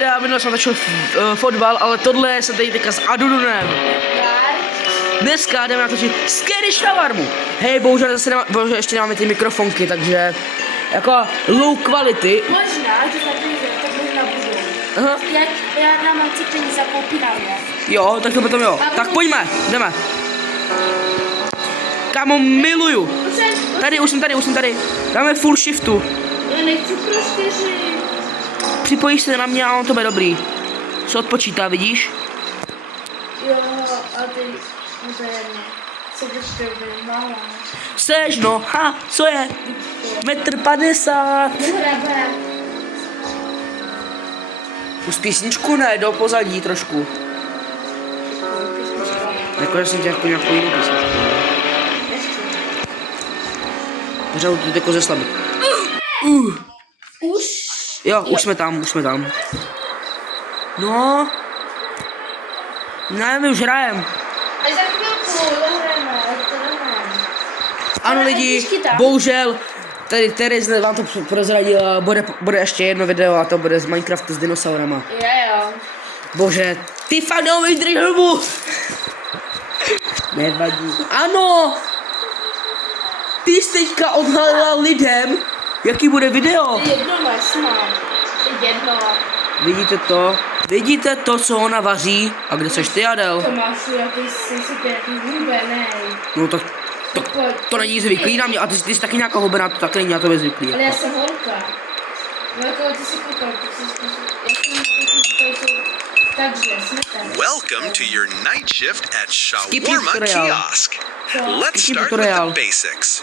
videa, minule jsem začal fotbal, ale tohle jsem tady teďka s Adudunem. Dneska jdeme natočit scary shawarmu. Hej, bohužel ještě nemáme ty mikrofonky, takže jako low quality. Možná, že tak možná budou. Aha. Já nám mám peníze zakoupit na. Jo, tak to potom jo. Tak pojďme, jdeme. Kámo, miluju. Tady, už jsem tady. Dáme full shiftu. Já nechci pro 4. Připojíš se na mě a on to bude dobrý. Se odpočítá, vidíš? Jo, a ty, no to je jedno. Co to je málo. Seš, no, ha, co je? 1,50 m. Nehrabe. Už písničku ne, do pozadí trošku. Jakože jsem tě jako nějakou jinou písničku. Pořád to jako zeslabit. Už? Jo, už jsme tam. No. Ne, my už hrajem. A za chvilku zahrajeme, Ano lidi, bohužel, tady Teres vám to prozradila, bude ještě jedno video a to bude z Minecraftu s dinosaurama. Jo. Bože, ty fakt neumíš hlbu. Nevadí. Ano! Ty jsi teďka odhalila lidem, jaký bude video. Jedno máš, mám. Jedno. Vidíte to, co ona vaří? A kde seš ty, Adel? To máš jaký hubenej. No tak to není zvyklý na mě, a ty jsi taky nějaká hubená, to taky není na tebe zvyklý. Ale já jsem holka. No jako ty si koukal, takže jsme tady. Welcome to your night shift at Shawarma Kiosk. Let's start with the basics.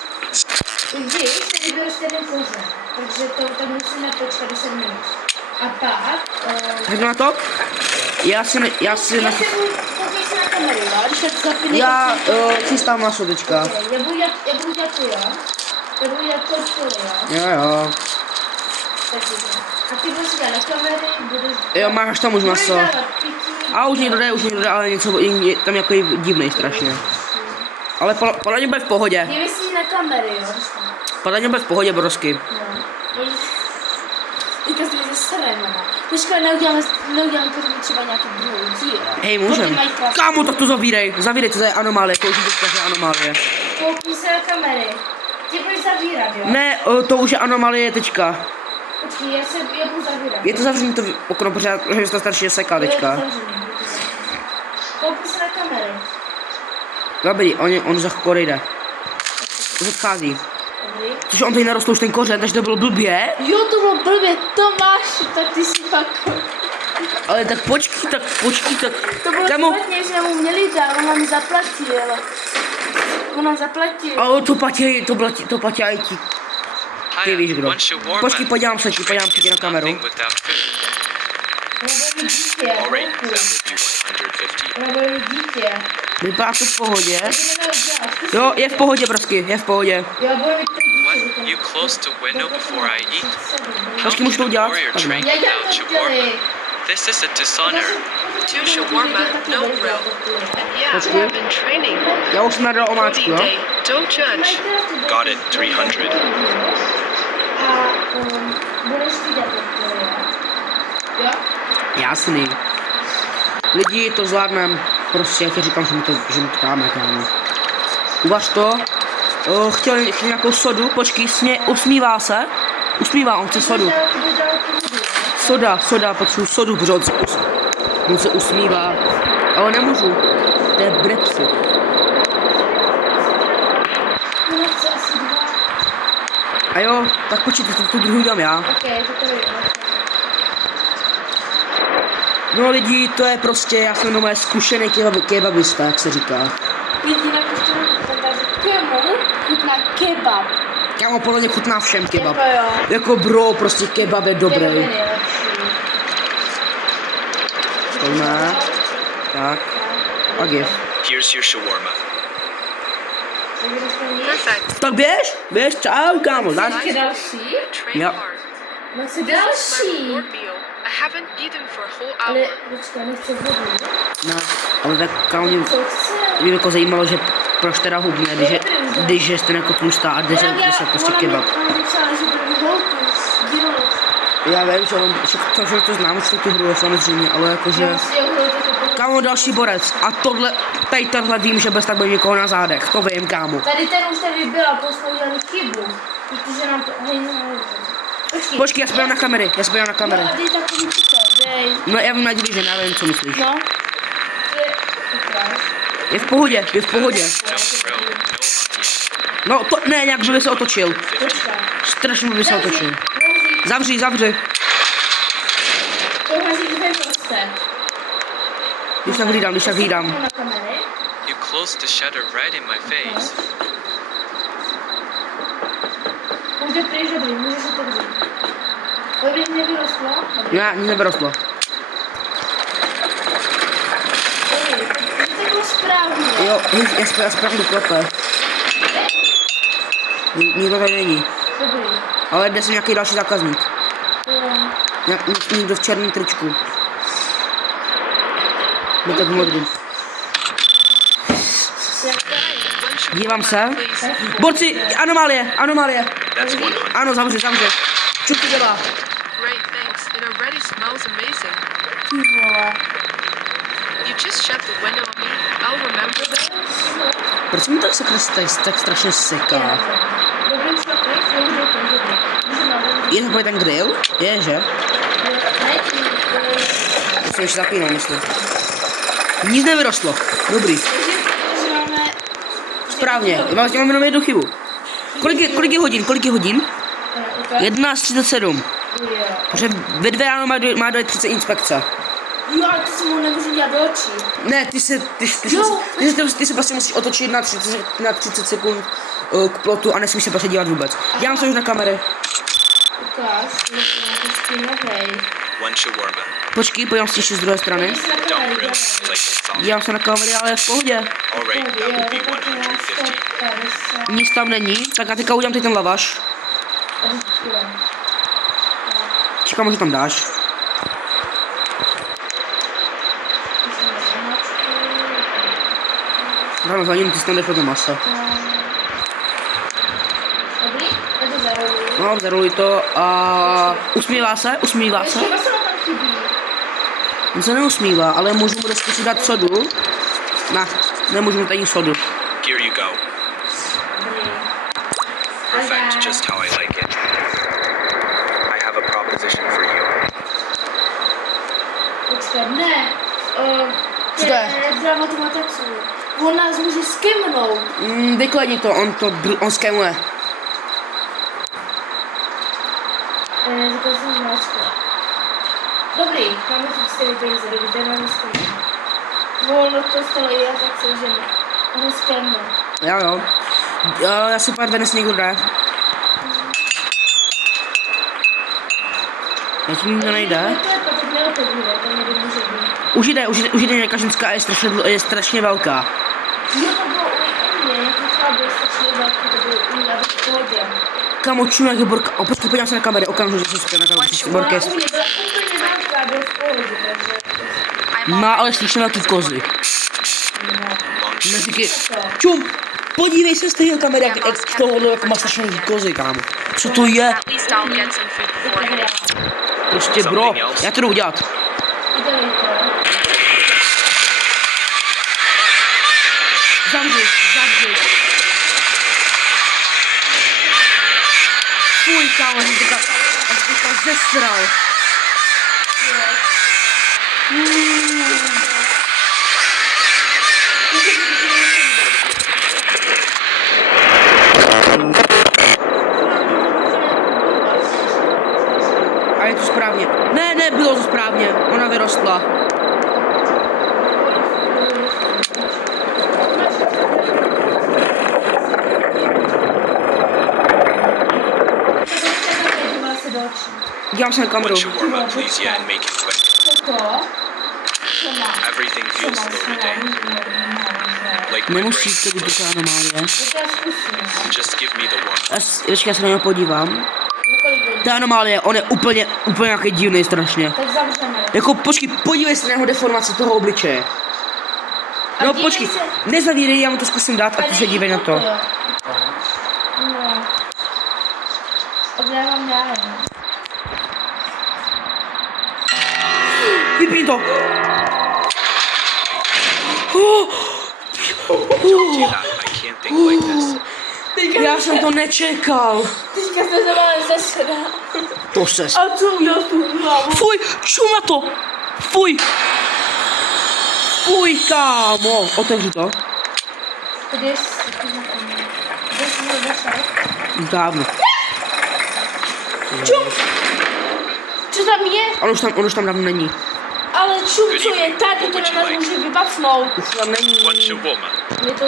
Když tady byl ještě jeden kořen, takže to musíme počkat 10 minut. A pak... Tak na to? Já si na... Koukej se na kameru, jo? Když tak zapínej... Já chystám maso teďka. Okay, já budu dělat to, jo? Já budu dělat to, jo? Jo. Takže a ty budeš dělat na kamery, budeš... Jo, máš tam už maso. A už někdo jde, ale něco je tam jako divnej strašně. Ale podle mě bude v pohodě. Nemyslíš na kamery, jo? Podle mě bude v pohodě, brosky. Teďka jsi mě zasrana. Teďka neuděláme potom třeba nějaký druhý díl. Hej, můžem. Kámo, tak to zavírej to je anomálie, to už je anomálie. Koukni se na kamery. Ty budeš zavírat, jo? Ne, to už je anomálie teďka. Počkej, já budu zavírat. Je to zavřený to okno, protože to strašně seká teďka. Koukni se na kamery. Dobrý, on za chvíli jde. Už odchází. Dobrý. Což on tady narostl už ten kořen, takže to bylo blbě. Jo, to bylo blbě, Tomáš, tak ty si fakt... Ale tak počkej, tak... To bylo špatně, že mu měli dát, on nám zaplatil. Ale to platí i ti. Ty víš kdo. Počkej, podívám se ti na kameru. Vypadá to v pohodě. Jo, je v pohodě, brosky, je v pohodě. Počkej, můžu to udělat? Tak ne. This is a dishonor. To shawarma, no grill. And yeah, Počkej. I've been training. Já už jsem nadal omáčku, jo? Day. Don't judge. Got it, 300. A budeš ty dělat jo? Jasný. Lidi, to zvládnem. Prostě, já ti říkám, že mi to dáme, kámo. Uvař to. Chtěl nějakou sodu, počkej, usmívá se. Usmívá, on chce sodu. Soda, potřebuji sodu, protože on se usmívá. Ale nemůžu. To je brepsy. A jo, tak počkejte, tu druhou dám já. No lidi, to je prostě, já jsem jenom zkušený kebabista, jak se říká. Lidi na kemu chutná kebab. Kámo, podle mě chutná všem kebab. Jako jo. Jako bro, prostě kebab je dobrý. Kebab je nejlepší. Pojďme. Tak. A give. Here's your shawarma. Perfect. Tak běž, čau, kámo, tak. Ještě další? Train Yep. hard. No co This is my další? reward meal. I haven't eaten for a whole Ale hour. počkej, nechce vodu. No, ale tak kámo, mě Co chce? jako zajímalo, že proč teda hubně, když jste jako tlustá a jde se prostě kebab. Ona vypsala, že byl holku s dílou. Já vím, že to znám, už tu hru samozřejmě, ale jakože... Kámo, další borec. A tohle, tady tenhle vím, že bez tak bude někoho na zádech. To vím, kámo. Tady ten už tady byl a to jsme udělali chybu. Protože nám to... Počkej, já spojím na kamery, No a dej takový to, dej. No já vím na division, já vím, co myslíš. No. Je v pohodě. No row, no onion. No to, ne, nějak by se otočil. Počkej. Strašně by se otočil. Zavři. Zavři. To hází dvě prostě. Když tak hlídám. Na kamery. You closed the shutter right in my face. Může pryč, dobrý, můžeš otevřít. Dobrý, nevyrostlo? Ne, nic nevyrostlo. Dobrý, to bylo správně. Jo, já správně klepe. Nikdo tady není. Dobrý. Ale jde se nějaký další zákazník. Jo. Někdo v černém tričku. No tak modrý. Dívám se. Borci, anomálie. That's 100. Ano, zavři. Co to dělá? Great, thanks. It already smells amazing. Ty vole. You just shut the window on me. I'll remember that. Proč mi to tak strašně seká? Dobrý, už na pryč, dobrý. Je takový ten grill? Je, že? To jsem ještě zapínal, myslím. Nic nevyrostlo. Dobrý. Správně. Vlastně mám jenom jednu chybu. Kolik je hodin? 11:37. Protože ve 2 ráno má dojít 30 inspekce. Jo, ale ty se mu nemůžu dělat do očí. Ne, ty se prostě musíš otočit na 30 sekund k plotu a nesmíš se prostě dívat vůbec. Dělám se už na kamery. Ukáž, nějaký stínovej. One shawarma. Počkej, podívám se ještě z druhé strany. Jsi na Don't kamery, really dělej. like the sauce. Dívám se na kamery, ale v pohodě. Alright, that would be 150. Nic tam není, tak já teďka udělám teď ten lavaš. Čekám, že tam dáš. Dáme za ním, ty si tam jdeš pro to maso. Dobrý? Já to zaroluji. No, zaroluj to a usmívá se. Ještě vlastně tam chybí. On se neusmívá, ale můžu mu zkusit dát sodu. Ne, nemůžu mu tady sodu. Here you go. Dobrý. Perfect, just how I like it. I have a proposition for you. Počkej, ne. Co to je? Dramatizaci. On nás může skimnout. Vykladni to, on skemuje. Říkal jsem značku. Dobrý, máme tu 4 peníze, dobrý, jdeme na skimnout. Volno to stalo já, tak se užijeme. Ono skimnout. Jo. Já si pár dnes někdo jde. Já ti nikdo nejde. To je potom neotevříme, to může být. Už jde nějaká ženská, je strašně velká. Jo, to bylo u mě, jak to bylo strašně velký, to bylo u mě, aby v pohodě. Kamo, čum, jak je borka. Počkej, podívám se na kamery, okamžitě, že jsem na kamery. Borka je... U mě byla úplně velká, byl v pohodě, takže... Má ale strašně velký kozy. Meziky... Čum, podívej se z téhle kamery, jak tohohle jako má strašně velký kozy, kámo. Co to je? At least I'll get some food before heading out. Prostě bro, já to jdu udělat. Udělej to. Zavři. Fuj, kámo, jsem teďka zesral. A je to správně. Ne, bylo to správně. Ona vyrostla. Dívám se na kameru. One shawarma, please, yeah, and make it quick. Co má? Everything feels low today. Like my Nemusí brain to být taková anomálie. To já zkusím. Just give me the warm. Já se na něho podívám. Několik hodin. Ta anomálie, on je úplně nějaký divný strašně. Tak zavřeme. Jako počkej, podívej se na jeho deformaci toho obličeje. A No dívej počkej, se. nezavírej, já mu to zkusím dát a ty se dívej na to. No. Odlévám já jenom. Vypni to! I can't think like this. Já jsem to nečekal. Teďka jste se málem zeseda. To ses. A co udělal tu hlavu? Fuj, čum na to. Fuj. Fuj, kámo. Otevři to. Kde jsi došel? Dávno. Čum! Co tam je? On už tam dávno není. Ale čum, co je tady, to na nás může vybavsnout. Už tam není. One shawarma. Je to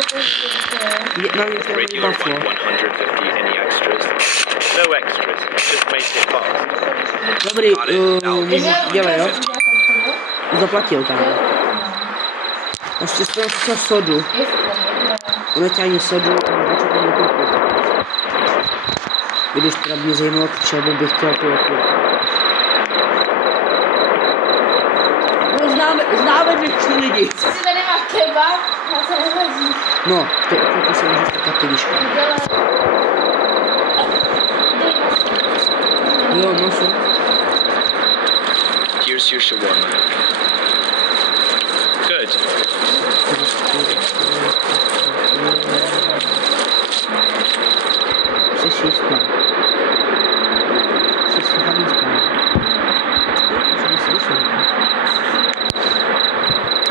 Na mě to Regular nebavilo. one, 150. Any extras? No extras. Just make it fast. Dobrý, dělej, jo. Zaplatil, kámo. Ještě jsem sodu. Ono tě ani sodu, ale radši tam nekoupil. Když teda mě zajímalo, k čemu bych chtěl tu oku. No známe větší lidi. Sice tady má kebab, na to nevadí. No, to se může takat ty výška. Jo, no co? Here's your shawarma. Good. Jsi jistá. Jsi si tam jistá.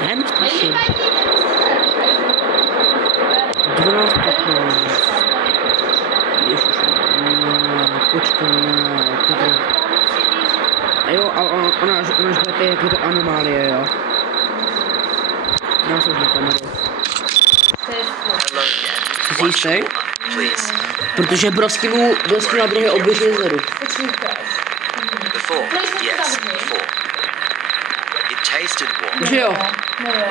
Já mi straším. 12, 15. Ježišmarja, počkej, tady. A jo, a ona až bude jako to anomálie, jo. Já jsem už na kameru. Hello again. Jsi One jistý? shawarma, please. Protože Brosky na druhé oběžně zadu. Before, yes, before. It tasted warm. Že jo? No jo.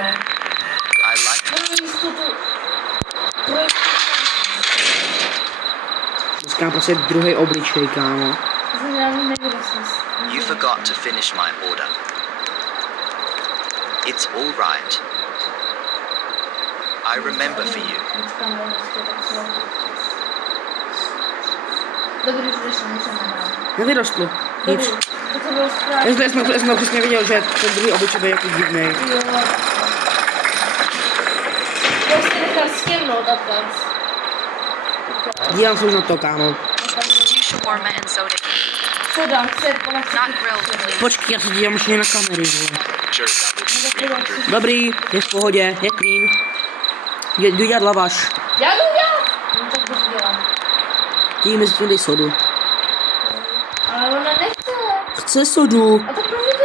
I liked Dneska prostě druhý obličej, kámo. You forgot to finish my order. It's all right. I remember for you. Dobrý, že jsem nedal. Nevyrostlo. Nic. To bylo správně. Já jsem přesně viděl, že ten druhý obličej byl jaký divný. Jo. Já jsi nechal skimnout a tak. Dívám se už na to, kámo. 2 shawarma and soda. Co dám? Chce, ona chce. Not grilled, please. Počkej, já se dívám už na kamery, vole. Sure, that will be 300. Dobrý, je v pohodě, je clean. Jdu dělat lavaš. Já jdu já! No tak bych dělal. Tím mezi tím dej sodu. Ale ona nechce. Chce sodu. A tak proč ty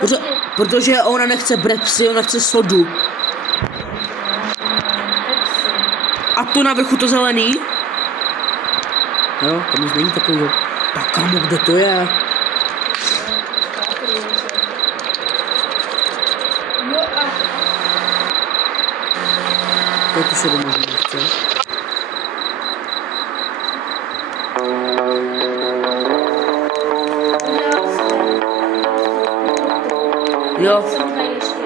nechce? Protože ona nechce brepsy, ona chce sodu. A to na vrchu to zelený? Jo, tam už není takovýho. Tak kámo, kde to je? Jo a... To je tu sodu možná nechce. Jo,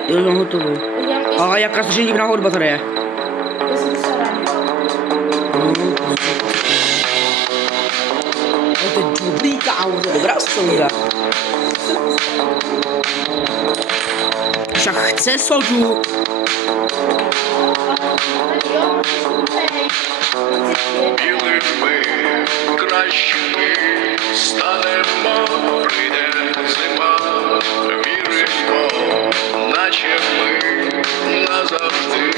jo, mám hotový. A jaká strašně divná hudba tady je. To je dobrý, kámo, to je dobrá souda. Však chce sodu. Краще станемо, прийде зима, віримо, наче ми назавжди,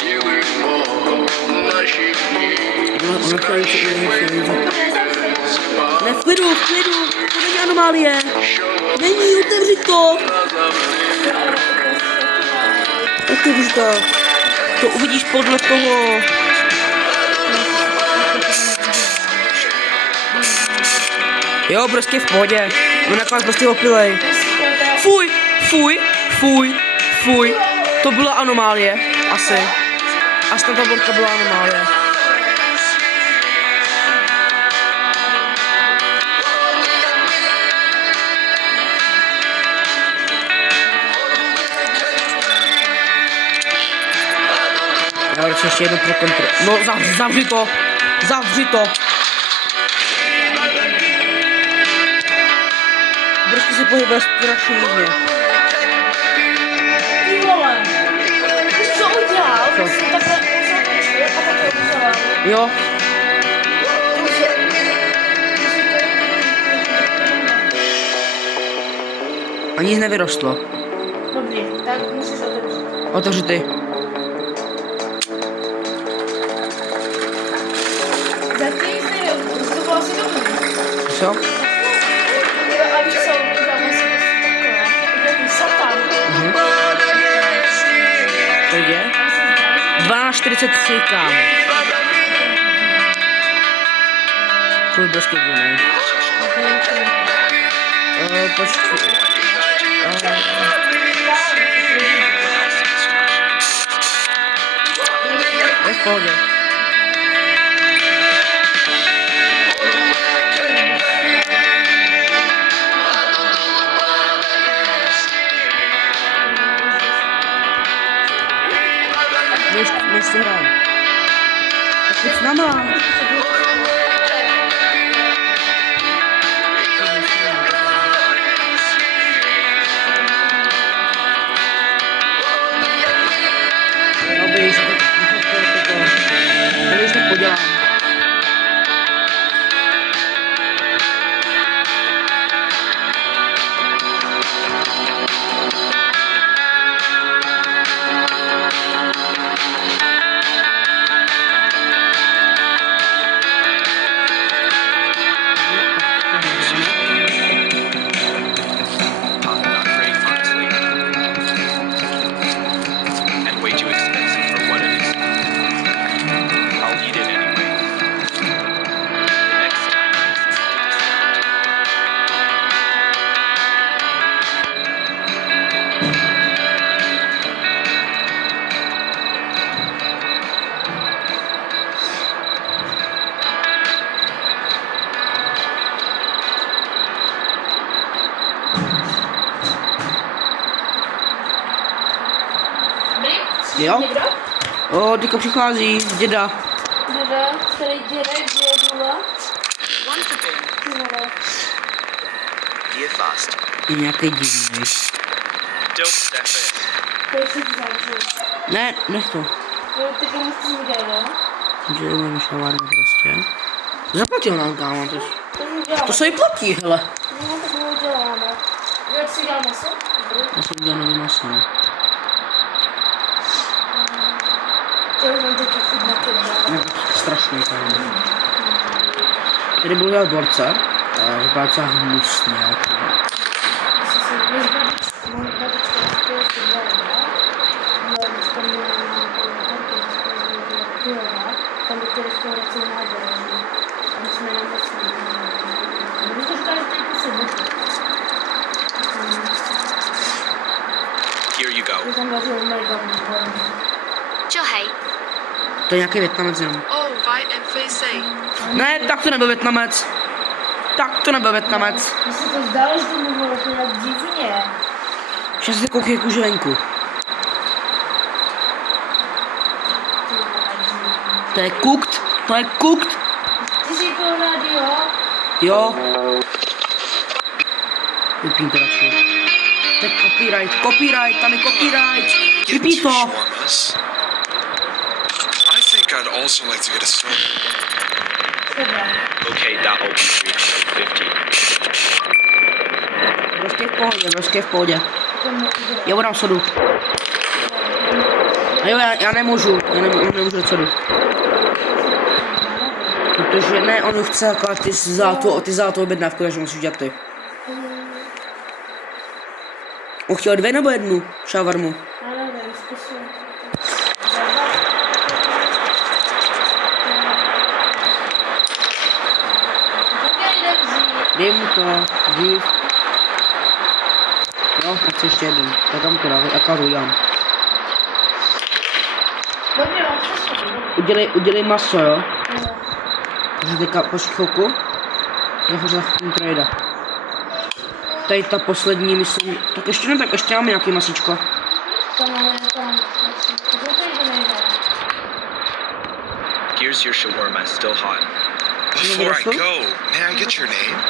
ділимо наші дні. Ona chtěla něco. Ne, v klidu, to není anomálie. Není, otevři to. Otevři to. To uvidíš podle toho. Jo, prostě v pohodě. On nakonec prostě opilej. Fuj. To byla anomálie. Asi. Až ta borka byla anomálie. Já radši ještě jedno pro kontrolu. No, zavři to. Brožky se pohybuje strašně divně. Ty vole. Víš, co udělal? Co? Jsem takhle uzavřel a takhle udělal. Jo, a nic nevyrostlo. Dobrý, tak musíš otevřít. Otevři ty. Zatím nic nevím, to bylo asi dobrý. Co? Jo, a víš co, uděláme si takové, jaký satan. To je? 12:43, kámo. To je prostě divný. Počkej. Je v pohodě. Než si hrám. Tak pojď s náma. Dobrý, že tak podělám. Not very honestly. And way too expensive for what it is. I'll eat it anyway. Next time. Dobrý? Jo? Někdo? O, teďka přichází děda. Děda, který dědula. One for Ben. Ty vole. Be fast. Je nějaký divný. Don't step it. Pojď si to zavřu. Ne, nech to. Jo, ty to musíš udělat, jo? Děláme na šavárnu prostě. Zaplatil nám, kámo, to, To uděláme. to se vyplatí, hele. No, tak my uděláme. Jak si dělá maso? Dobrý. Já jsem udělal nový maso, no. To už mám teďka chuť na kebab. Ne, strašný, kámo. Tady byl dělat borce. Vypadá docela hnusně. Asi si než babička uspěla si dva jedna. Babička měla tam by ty restaurace nádraží. A my jsme jenom vlastně. A my to říkali, že tady ty sednete. Here you go. Je tam vařil mega výborný. Cho hay. To je nějaký Větnamec jenom. Oh, right and face. Ne, tak to nebyl Větnamec. Tak to nebyl Větnamec. Mně se to zdálo, že to mluvilo jako jak divně. Ještě se koukej jako žvenku. To je cooked. To je cooked. Ty jsi jako rádio? Jo. Vypím to radši. To je copyright. Copyright, tam je copyright. Vypí to. shawarmas. I think I'd also like to get a stone. Třeba. Okay, that'll be 350. Prostě v pohodě, prostě v pohodě. To mu udělá. Já udám sodu. A jo, já nemůžu. Já nemůžu dát sodu. Protože ne, on chce akorát ty za tu objednávku, takže musíš dělat ty. On chtěl 2 nebo 1 šavarmu? Já nevím, zkusím. Dej mu to, div. Jo, tak chci ještě jeden. Tak tam to dá, jaká udělám. Dobrý, mám přesně. Udělej maso, jo? Takže teďka počkej chvilku. Já za chvíli trade. Tady ta poslední, myslím. Tak ještě ne, tak ještě máme nějaký masíčko. Tam máme tam. Kde to jde nejde? Here's your shawarma, still hot. Before I go, may I get your name?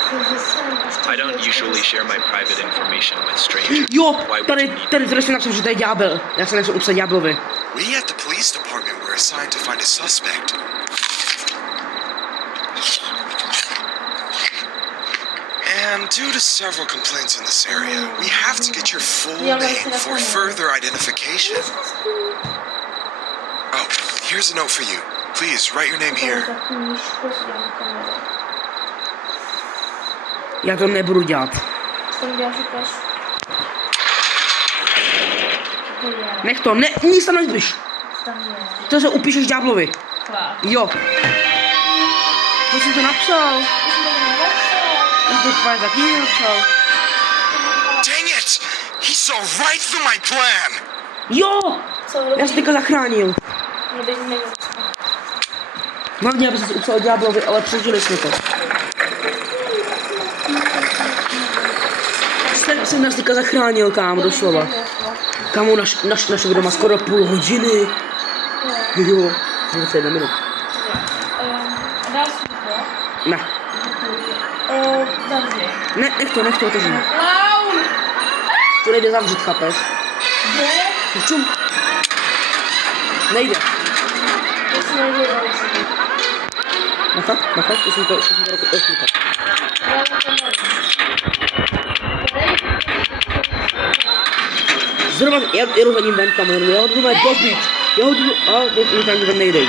Jsi ze sem, I don't usually share my private information with strangers. Jo, Why would tady, you need tady jsem napsal, že to je ďábel. Já jsem našel upsat ďáblovi. We at the police department were assigned to find a suspect. And due to several complaints in this area, we have to get your full name for further identification. Oh, here's a note for you. Please write your name here. Za knížku si dám kameru. Já to nebudu dělat. Co tam děláš, říkáš? Co to je? Nech to, ne, nic tam nezbyš. Co tam je? To se upíšeš ďáblovi. Fakt. Jo. To jsem to napsal. Já jsem to nenapsal. Já to úplně taky nenapsal. Dang it! He saw right through my plan! Jo! Co Já robíš? se teďka zachránil. Mě bych nevěděl. Hlavně, aby se upsal ďáblovi, ale přežili jsme to. Jsem nás teďka zachránil, kámo, doslova. Kámo, naše video má skoro půl hodiny. Jo, 21 minut. Dál světlo. Ne, Zavři. ne, nech to otevřít. Clown! To nejde zavřít, chápeš? Kde? Čum. Nejde. To se nejde zavřít. Macha, zkusím to rozklikat. Já to nevím. Zrovna, já jdu za ním ven, kameru, já ho jdu mít dobít. Já ho jdu, a tam ven nejde.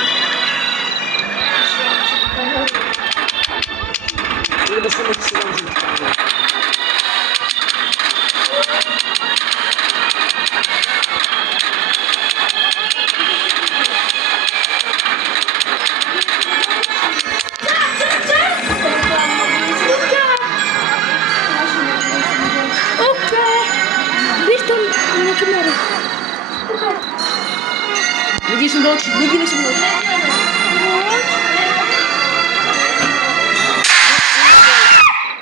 Nebo se nechci zavřít, kámo. OK. Běž tam na kameru. Vidíš jsem do očí, nedívej se do očí.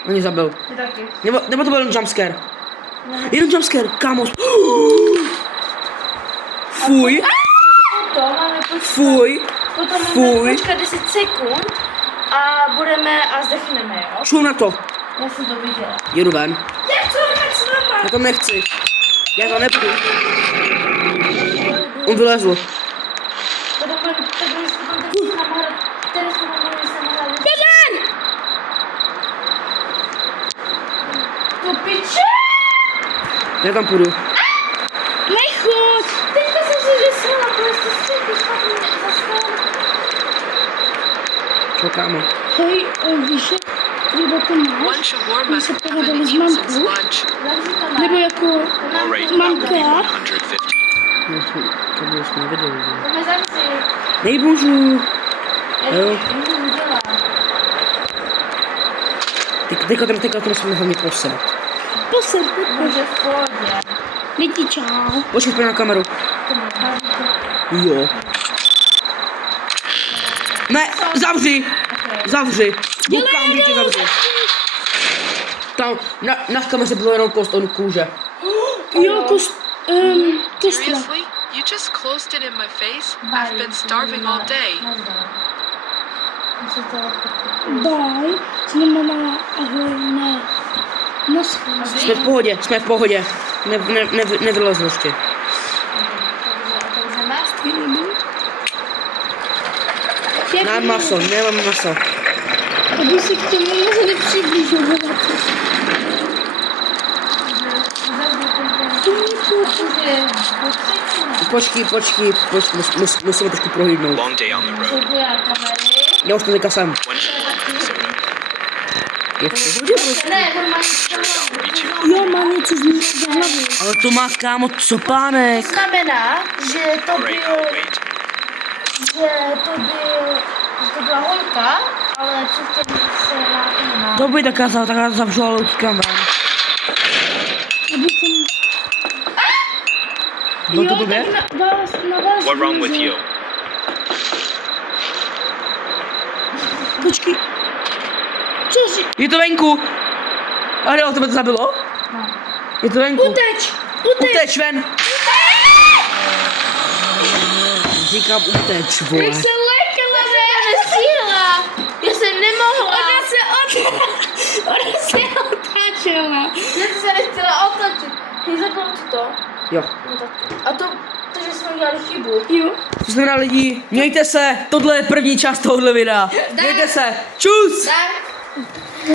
On mě zabil. Ty taky. Nebo to byl jen jumpscare. Jenom jumpscare, kámo. Fuj, To máme počkat. fuj, Potom fuj. máme počkat 10 sekund a budeme a zdechneme, jo? šel na to. Já jsem to viděla. Jedu ven. Nechci hrát s náma. Já to nechci. Já to nebudu. On vylezl. Potom budeme s náma hrát. Teraz budeme s náma hrát. Pozor! To piče! Já tam půjdu. Nechod! Teďka jsem si vysrala, prostě světí špatně zasvěl. Čo, kámo? Hej, víš, jak třeba to máš? One shawarma. se I've been pohádali s eating since mamkou? lunch. Nebo jako Alright, that mamka? would be 150. To bylo jsme neviděli. Jdeme zavřít. Nejbožu. Já Jo. to udělám. Teďka to musíme hlavně poset. Poser, Může v pohodě. lidi čau. Počkej, pojď na kameru. To mě baví. Jo. Ne, zavři. Zavři. Koukám, že tě zavři. Tam, na kameře bylo jenom kost od kůže. Jo, kostra. Seriously? You just closed it in my face? I've been starving all day. Bye. Znamená ne. Naschle. Jsme v pohodě. Nevylezl ještě. Nemám maso. Aby se k tomu mohli přibližovat. Počkej, musíme trošku prohlídnout. Long day on the road. Já už to teďka jsem. One shawarma soon enough. Je v pohodě, prostě. Ne, on má I'll meet you. Jo, má něco z hlavy. Ale to má, kámo, copánek. To znamená, že to Alright, byl, I'll wait. že to byla holka, ale předtím se na Dobrý, tak já zavřu, ale utíkám ven. Aby ten... Bylo to blbě? tak na vás What wrong with může. you? Počkej. Cože? Je to venku. Ariel, tebe to zabilo? Je to venku. Uteč! Uteč ven. Říkám uteč, vole. Jak se lekala, že já nestíhla. Já jsem nemohla. Ona se ty se nechtěla otočit. Hej, zapalo ti to? Jo. No tak. A to, že jsme udělali chybu. Jo. To znamená lidi, mějte se, tohle je první část tohohle videa. Mějte se, čus! Tak.